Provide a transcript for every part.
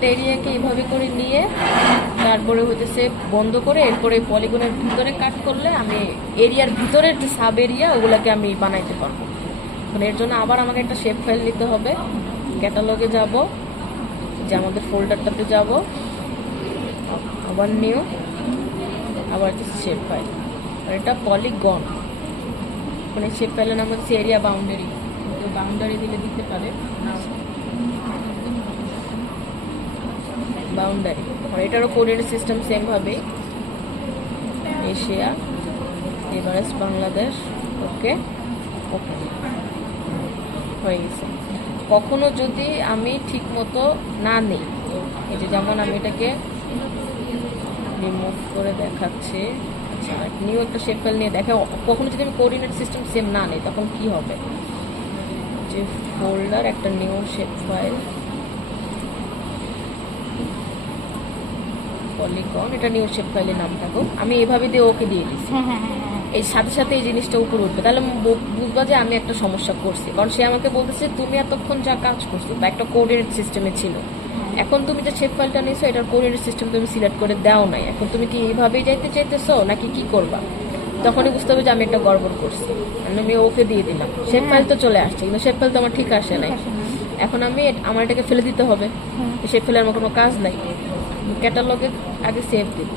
একটা এরিয়াকে এইভাবে করে নিয়ে তারপরে হইতেছে বন্ধ করে এরপরে পলিগনের ভিতরে কাট করলে আমি এরিয়ার ভিতরের যে সাব এরিয়া ওগুলাকে আমি বানাইতে পারবো। মানে এর জন্য আবার আমাকে একটা শেপ ফাইল নিতে হবে, ক্যাটালগে যাব, যে আমাদের ফোল্ডারটাতে যাব, আবার নিউ, আবার হচ্ছে শেপ ফাইল, আর এটা পলিগন। মানে শেপ ফাইলের নাম হচ্ছে এরিয়া বাউন্ডারি, বাউন্ডারি দিলে দিতে পারে বাউন্ডারি। আর এটারও কোঅর্ডিনেট সিস্টেম সেমভাবে এশিয়া, এভারেস্ট বাংলাদেশ, ওকে ওকে হয়ে গেছে। কখনো যদি আমি ঠিক মতো না নিই, এই যে যেমন আমি এটাকে রিমুভ করে দেখাচ্ছি, আচ্ছা নিউ একটা শেপ ফাইল নিয়ে দেখা, কখনো যদি আমি কোঅর্ডিনেট সিস্টেম সেম না নিই তখন কি হবে, যে ফোল্ডার একটা নিউ শেপ ফাইল পলিগন, এটা নিউ শেপ ফাইলের নাম থাকুক, আমি এভাবে দিয়ে ওকে দিয়ে দিচ্ছি। এই সাথে সাথে এই জিনিসটা উপরে উঠবে, তাহলে বুঝবা যে আমি একটা সমস্যা করছি, কারণ সে আমাকে বলতেছে তুমি এতক্ষণ যা কাজ করছো বা একটা কোঅর্ডিনেট সিস্টেমে ছিল, এখন তুমি যে শেপ ফাইলটা নিয়েছো এটার কোঅর্ডিনেট সিস্টেম তুমি সিলেক্ট করে দাও নাই, এখন তুমি কি এইভাবেই যাইতে চাইতেছো নাকি কি করবা, তখনই বুঝতে হবে যে আমি একটা গড়বড় করছি। আমি ওকে দিয়ে দিলাম, শেপ ফাইল তো চলে আসছে কিন্তু শেপ ফাইল তো আমার ঠিক আসে নাই, এখন আমি আমার এটাকে ফেলে দিতে হবে, শেপ ফাইলের আমার কোনো কাজ নাই। ক্যাটালগে আগে সেভ দিব,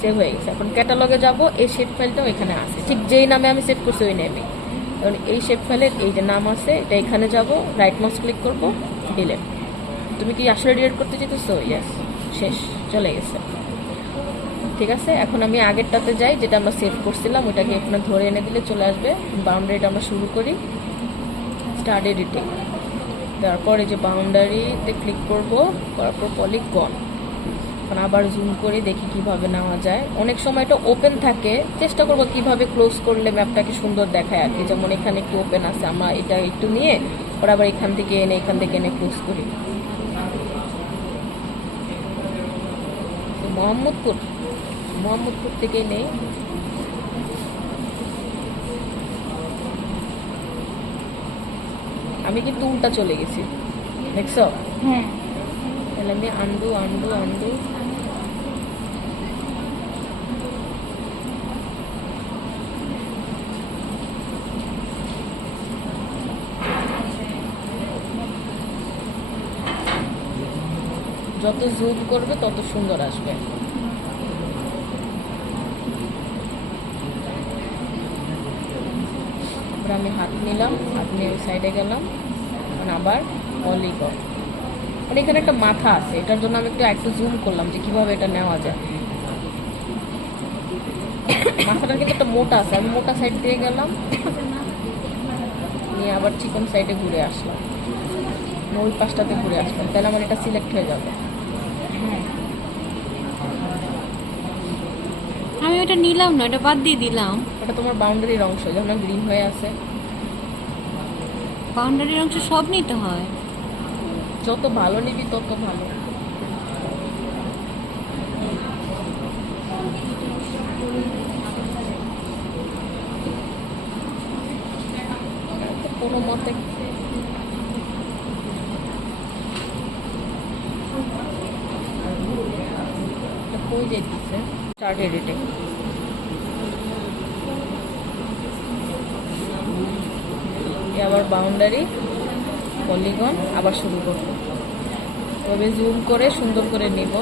সেভ হয়ে গেছে, এখন ক্যাটালগে যাব, এই শেপ ফাইলটাও এখানে আছে, ঠিক যেই নামে আমি সেভ করছি ওই নামে, কারণ এই শেপ ফাইলের এই যে নাম আছে এটা এখানে যাব, রাইট মাউস ক্লিক করব, ডিলিট। তুমি কি আসলে ডিলিট করতে চাইতেছো? ইয়েস, শেষ, চলে গেছে। ঠিক আছে, এখন আমি আগেরটাতে যাই যেটা আমরা সেভ করছিলাম, ওটাকে এখানে ধরে এনে দিলে চলে আসবে। বাউন্ডারিটা আমরা শুরু করি, স্টার্ট এডিটিং, তারপর এই যে বাউন্ডারিতে ক্লিক করব, করার পর পলিগন, এখন আবার জুম করে দেখি কিভাবে নেওয়া যায়। অনেক সময় এটা ওপেন থাকে, চেষ্টা করব কিভাবে ক্লোজ করলে ম্যাপটাকে সুন্দর দেখায় আর কি, যেমন এখানে একটু ওপেন আছে, আমরা এটা একটু নিয়ে ওরা আবার এখান থেকে এনে ক্লোজ করি। মোহাম্মদপুর থেকে নেই, আমি কিন্তু উল্টা চলে গেছি, দেখছো? তাহলে আমি আন্ডু আন্ডু আন্ডু, যত জুম করবে তত সুন্দর আসবে। আমি হাত নিলাম, হাত নিয়ে ওই সাইডে গেলাম, আবার পলিগন, মানে এখানে একটা মাথা আছে, এটার জন্য আমি একটু জুম করলাম যে কিভাবে এটা নেওয়া যায়। মাথাটা কিন্তু একটা মোটা আছে, আমি মোটা সাইড দিয়ে গেলাম, নিয়ে আবার চিকন সাইডে ঘুরে আসলাম, ওই পাশটাতে ঘুরে আসলাম, তাহলে আমার এটা সিলেক্ট হয়ে যাবে। আমি ওটা নিলাম না, এটা বাদ দিয়ে দিলাম। এটা তোমার বাউন্ডারির অংশ, যেমন গ্রিন হয়ে আছে। বাউন্ডারির অংশ সব নিতে হয়? যত ভালো নিবি তত ভালো। কোনো মতে কই যেতেছে, স্টার্ট এডিটিং, আবার বাউন্ডারি পলিগন, আবার শুরু করবো, তবে জুম করে সুন্দর করে নিব।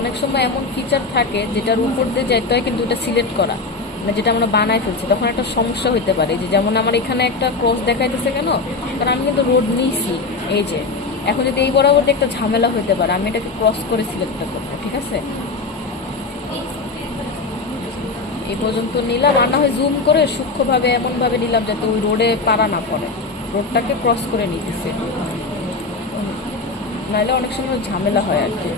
অনেক সময় এমন ফিচার থাকে যেটার উপর দিয়ে যাইতে হয় কিন্তু এটা সিলেক্ট করা, মানে যেটা আমরা বানাই ফেলছি, তখন একটা সমস্যা হইতে পারে। যে যেমন আমার এখানে একটা ক্রস দেখাইতেছে কেন, কারণ আমি কিন্তু রোড নিয়েছি, এই যে এখন যদি এই বরাবর একটা ঝামেলা হইতে পারে, আমি এটাকে ক্রস করে সিলেক্ট করবো। ঠিক আছে, এই পর্যন্ত নিলাম, আর না হয় জুম করে সূক্ষ্মভাবে এমনভাবে নিলাম যাতে ওই রোডে পারা না পড়ে, রোডটাকে ক্রস করে নিতেছে, নাহলে অনেক সময় ঝামেলা হয় আর কি।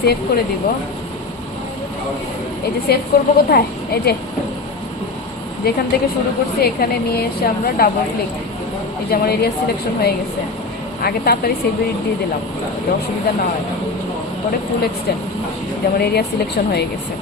সেভ করে দিব। এই যে সেভ করব কোথায়, এই যে যেখান থেকে শুরু করছি এখানে নিয়ে এসে আমরা ডাবল ক্লিক, এই যে আমার এরিয়া সিলেকশন হয়ে গেছে। আগে তাড়াতাড়ি সেভ এডিট দিয়ে দিলাম, অসুবিধা না হয়। পরে ফুল এক্সটেন্ড, যে আমার এরিয়া সিলেকশন হয়ে গেছে।